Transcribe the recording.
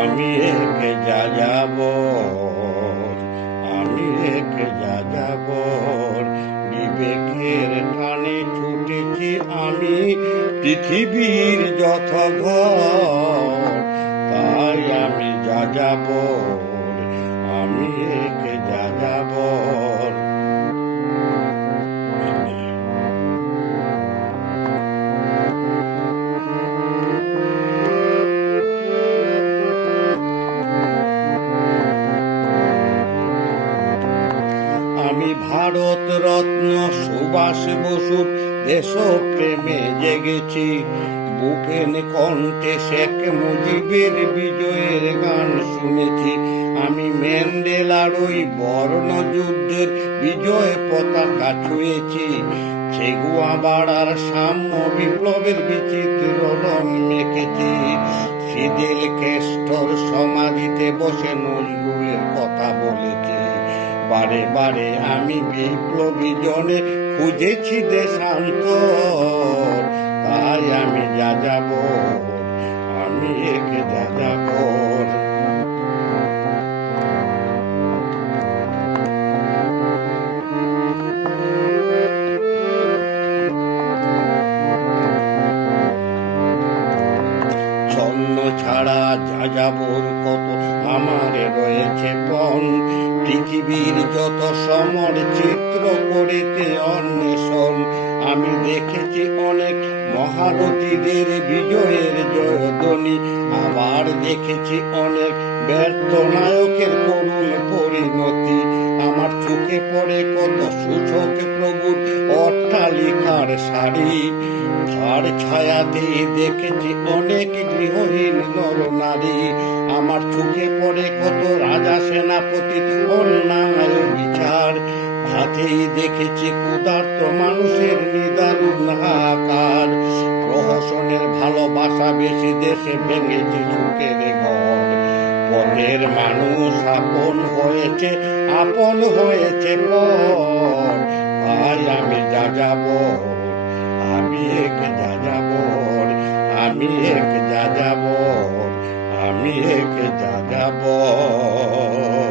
আমি এক যাযাবর, আমি এক যাযাবর, বিবেকের টানে ছুটেছি আমি পৃথিবীর যত ঘর, তাই আমি যাযাবর, আমি এক যাযাবর। আমি ভারত রত্ন সুভাষ বসুর দেশপ্রেমে জেগেছি, বুপেন কণ্ঠে শেখ মুজিবের বিজয়ের গান শুনেছি। আমি ম্যান্ডেলার ওই বর্ণযুদ্ধের বিজয় পতাকা ছুঁয়েছি, চে গুয়েভারার সাম্য বিপ্লবের বিচিত্র রং মেখেছি। ফিদেল ক্যাস্ট্রোর সমাধিতে বসে নজরুলের কথা বলেছি। বারে বারে আমি বিপ্লবী জনে খুঁজেছি দেশান্তর, তাই আমি যাযাবর, আমি এক যাযাবর। জন্ম ছাড়া যাযাবর কত আমার রয়েছে পণ, পৃথিবীর যত সমর চিত্র করেতে অন্বেষণ। আমি দেখেছি অনেক মহারথীদের বিজয়ের জয়ধ্বনি, আবার দেখেছি অনেক ব্যর্থ নায়কের করুণ পরিণতি। আমার চোখে পড়ে কত সূচক প্রভুর অট্টালিকার সারি, তার ছায়াতে দেখেছি অনেক গৃহহীন নর নারী। আমার চোখে পড়ে কত রাজা সেনাপতি অন্যায় বিচার, তাতেই দেখেছি ক্ষুধার্ত মানুষের নিদারুণ হাহাকার। প্রহসনের ভালোবাসা বেশি দেশে ভেঙেছে সুখের ঘর, পথের মানুষ আপন হয়েছে পর, তাই আমি যাযাবর, আমি এক যাযাবর, আমি এক যাযাবর, আমি এক যাযাবর।